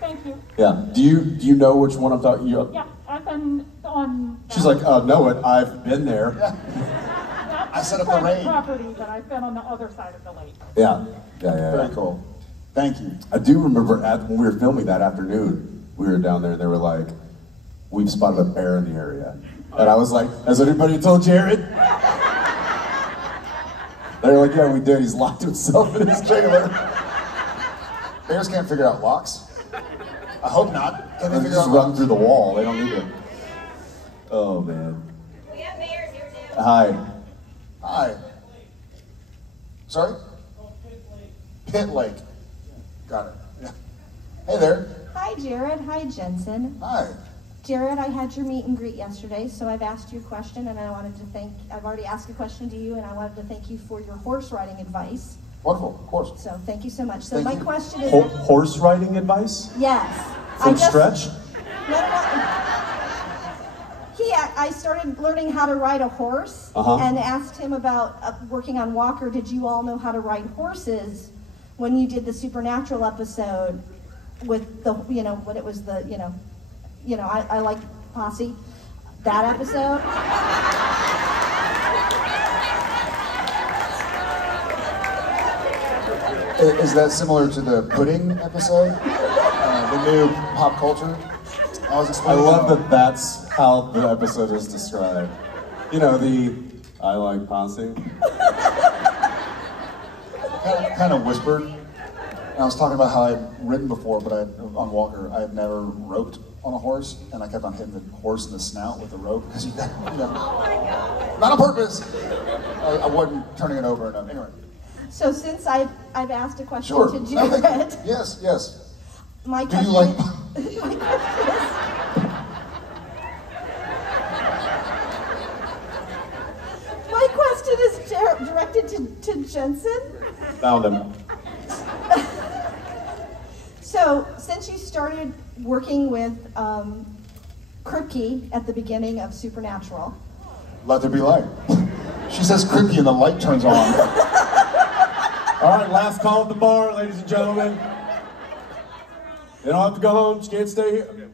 Thank you. Yeah. Do you know which one I'm talking about? Yeah, I've been on. She's like, know it. I've been there. I set up the rain. Property, but I've been on the other side of the lake. Yeah. Very cool. Thank you. I do remember when we were filming that afternoon, we were down there and they were like, we've spotted a bear in the area. And I was like, has anybody told Jared? They're like, yeah, we did. He's locked himself in his trailer. Bears can't figure out locks. I hope not. Can they figure just out run locks? through the wall. They don't need to. Oh, man. We have bears here too. Hi. Hi. Sorry? Pit Lake. Got it. Yeah. Hey there. Hi, Jared. Hi, Jensen. Hi. Jared, I had your meet and greet yesterday, so I've asked you a question, and I've already asked a question to you, and I wanted to thank you for your horse riding advice. Wonderful, of course. So thank you so much. So Thank my you. question is... Horse riding advice? Yes. From Stretch? No. I started learning how to ride a horse, and asked him about working on Walker. Did you all know how to ride horses when you did the Supernatural episode with the, when it was the, I like Posse, that episode? Is that similar to the pudding episode? The new pop culture? I love that that's how the episode is described. I like Posse. Kind of whispered. And I was talking about how I'd ridden before, but on Walker, I had never roped on a horse, and I kept on hitting the horse in the snout with a rope because not on purpose. I wasn't turning it over enough. Anyway. So since I've asked a question Sure. to Jared, Yes. My Do you like? My question is directed to Jensen. Found him. So, since you started working with Kripke at the beginning of Supernatural. Let there be light. She says Kripke and the light turns on. All right, last call at the bar, ladies and gentlemen. You don't have to go home, you can't stay here.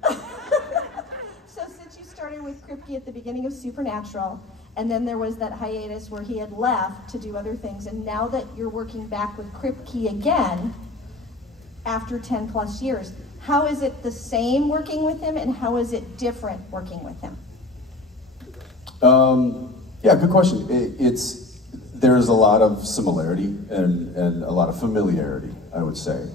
So since you started with Kripke at the beginning of Supernatural, and then there was that hiatus where he had left to do other things, and now that you're working back with Kripke again, after 10 plus years, how is it the same working with him, and how is it different working with him? Yeah, good question. There's a lot of similarity and a lot of familiarity, I would say,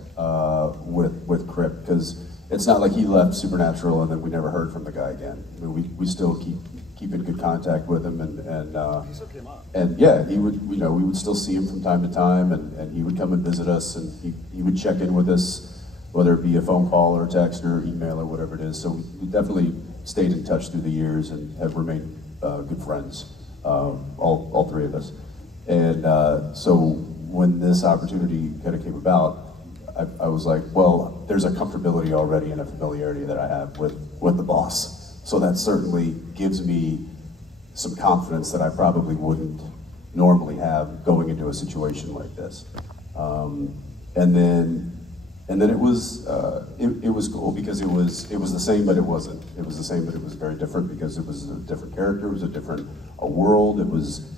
with Crip, because it's not like he left Supernatural and then we never heard from the guy again. I mean, we still keep in good contact with him, and yeah, we would still see him from time to time, and he would come and visit us, and he would check in with us, whether it be a phone call or a text or email or whatever it is. So we definitely stayed in touch through the years and have remained good friends, all three of us. And so when this opportunity kind of came about, I was like, well, there's a comfortability already and a familiarity that I have with the boss. So that certainly gives me some confidence that I probably wouldn't normally have going into a situation like this. And then it was cool because it was the same, but it wasn't. It was the same, but it was very different because it was a different character. It was a different world. It was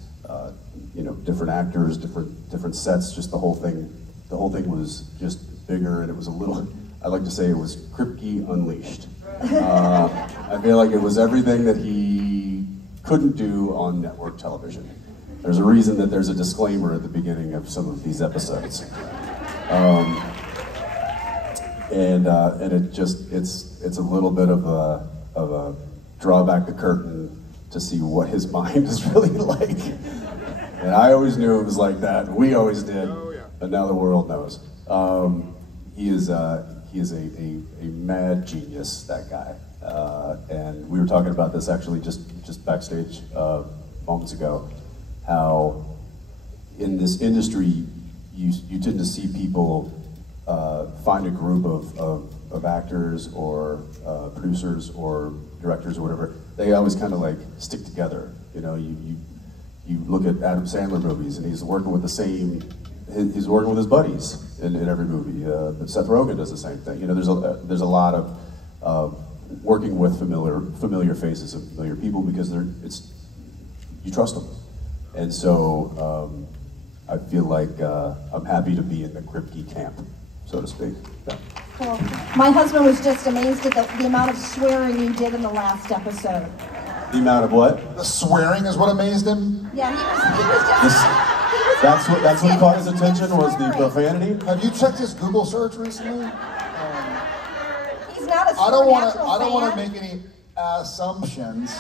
different actors, different sets. Just the whole thing was just bigger, and it was a little. I like to say it was Kripke unleashed. I feel like it was everything that he couldn't do on network television. There's a reason that there's a disclaimer at the beginning of some of these episodes. And it's a little bit of a draw back the curtain to see what his mind is really like. And I always knew it was like that. We always did, but now the world knows. He is a mad genius, that guy. And we were talking about this actually just backstage moments ago. How in this industry you tend to see people find a group of actors or producers or directors or whatever. They always kind of like stick together. You look at Adam Sandler movies and he's working with he's working with his buddies in every movie. Seth Rogen does the same thing. There's a lot of working with familiar faces and familiar people because you trust them. And so I feel like I'm happy to be in the Kripke camp, so to speak. Yeah. Cool. My husband was just amazed at the amount of swearing you did in the last episode. The amount of what? The swearing is what amazed him? Yeah, he was just... That's what caught his attention, was the profanity? Have you checked his Google search recently? He's not a I don't want to fan. make any assumptions.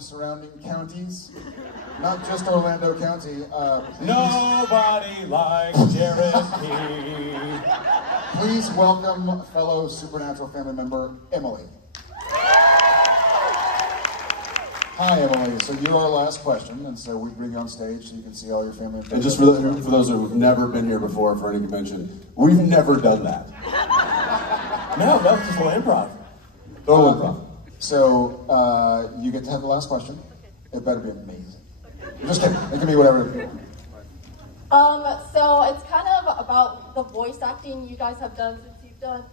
Surrounding counties, not just Orlando County. Nobody likes Cherokee. Please welcome fellow Supernatural family member, Emily. Hi, Emily. So you're our last question, and so we bring you on stage so you can see all your family. And just for those who have never been here before for any convention, we've never done that. No, that was just a little improv. Total improv. So you get to have the last question. It better be amazing. I'm just kidding. It can be whatever. So it's kind of about the voice acting you guys have done since you've done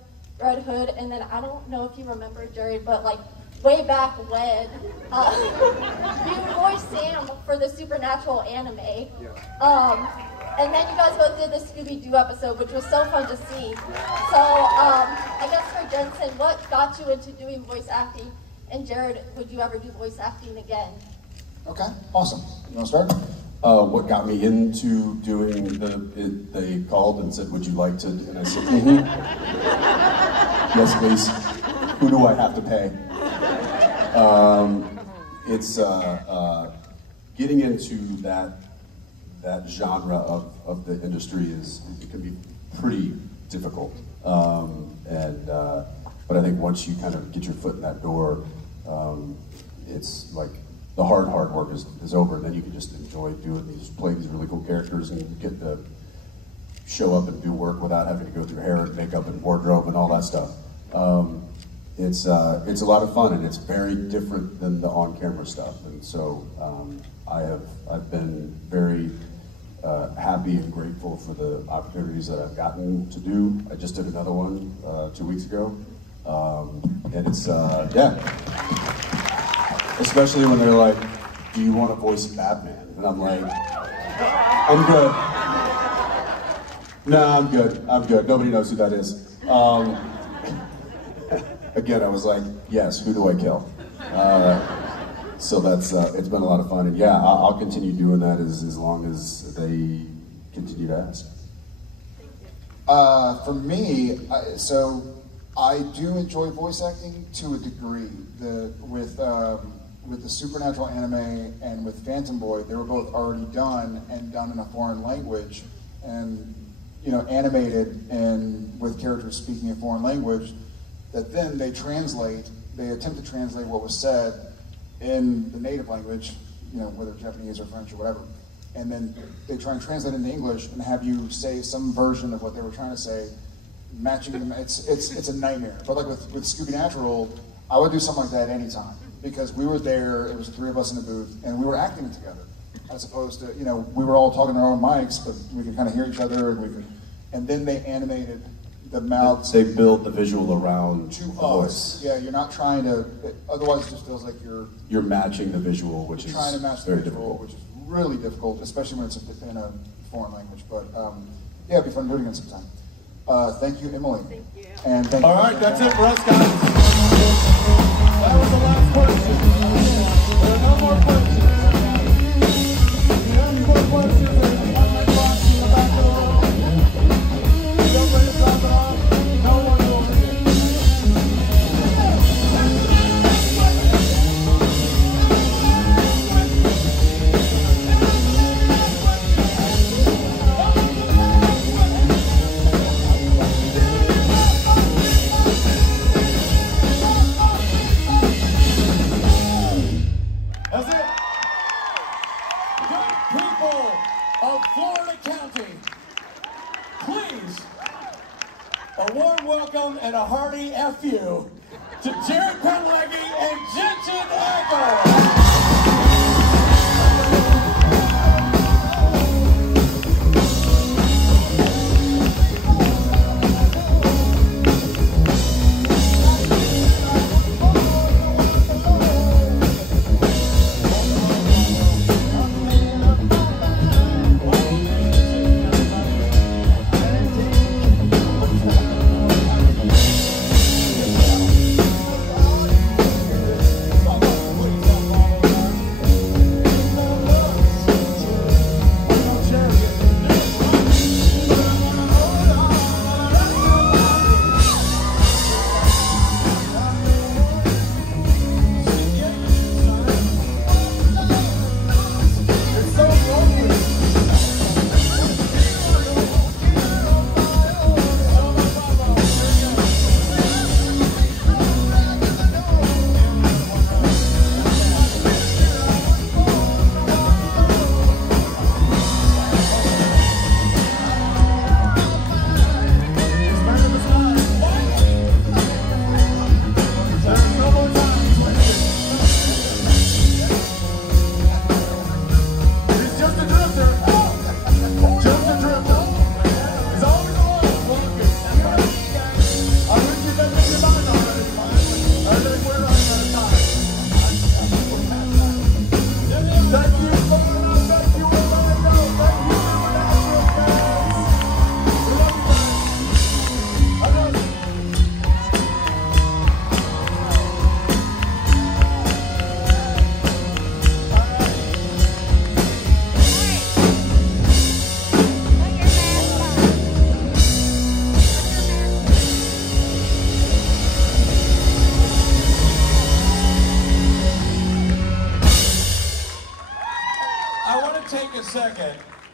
Red Hood, and then I don't know if you remember, Jerry, but like way back when you voiced Sam for the Supernatural anime. And then you guys both did the Scooby-Doo episode, which was so fun to see. So, I guess for Jensen, what got you into doing voice acting? And Jared, would you ever do voice acting again? Okay, awesome. You want to start? What got me into doing they called and said, would you like to, and I said, mm-hmm. Yes, please. Who do I have to pay? It's getting into that genre of the industry it can be pretty difficult. But I think once you kind of get your foot in that door, it's like the hard work is over, and then you can just enjoy playing these really cool characters, and you get to show up and do work without having to go through hair and makeup and wardrobe and all that stuff. It's a lot of fun, and it's very different than the on-camera stuff, and so I've been very happy and grateful for the opportunities that I've gotten to do. I just did another one 2 weeks ago, and it's yeah. Especially when they're like, "Do you want to voice Batman?" And I'm like, "I'm good. No, I'm good. I'm good. Nobody knows who that is." Again, I was like, "Yes. Who do I kill?" So that's it's been a lot of fun, and yeah, I'll continue doing that as long as they continue to ask. For me, so I do enjoy voice acting to a degree. With the Supernatural anime and with Phantom Boy, they were both already done and done in a foreign language, and animated and with characters speaking a foreign language. That then they attempt to translate what was said in the native language, whether Japanese or French or whatever, and then they try and translate it into English and have you say some version of what they were trying to say, matching them. It's a nightmare. But like with Scooby-Natural, I would do something like that anytime, because we were there. It was the three of us in the booth, and we were acting it together, as opposed to we were all talking to our own mics, but we could kind of hear each other, and then they animated the mouths. They build the visual around to the us. voice. Yeah, you're not trying to. Otherwise, it just feels like you're matching the visual, which is trying to match the very visual, difficult. which is really difficult, especially when it's in a foreign language. But yeah, it'd be fun to do it again sometime. Thank you, Emily. Thank you. And thank you. All right, that's it for us, guys. That was the last question. There are no more questions. If you have any more questions, there's a contact box in the back of the room. Feel free to drop it off. No one will forget. That's it. Good people of Florida County, please, a warm welcome and a hearty F.U. to Jared Padalecki and Jensen Ackles.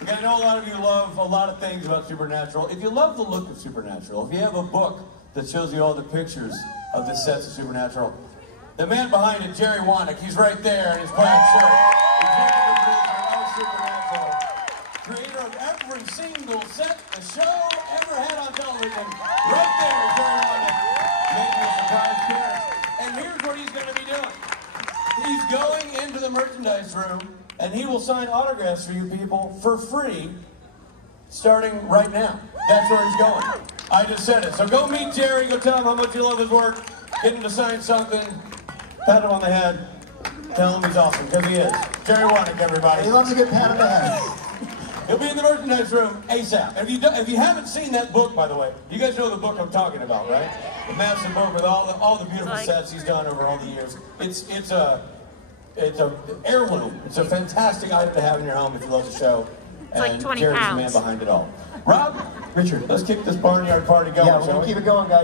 I know a lot of you love a lot of things about Supernatural. If you love the look of Supernatural, if you have a book that shows you all the pictures of the sets of Supernatural, the man behind it, Jerry Wannick, he's right there in his plaid shirt. Executive producer of Supernatural, creator of every single set the show ever had on television. Right there, Jerry Wannick, making a surprise appearance. And here's what he's going to be doing. He's going into the merchandise room, and he will sign autographs for you people for free, starting right now. That's where he's going. I just said it. So go meet Jerry, go tell him how much you love his work, get him to sign something, pat him on the head, tell him he's awesome, because he is. Jerry Wannick, everybody. He loves a good pat on the head. He'll be in the merchandise room ASAP. If you haven't seen that book, by the way, you guys know the book I'm talking about, right? The massive book with all the beautiful sets he's done over all the years. It's a heirloom. It's a fantastic item to have in your home if you love the show. It's like 20 Jerry's pounds. the man behind it all. Rob, Richard, let's keep this barnyard party going. Yeah, we're gonna keep it going, guys.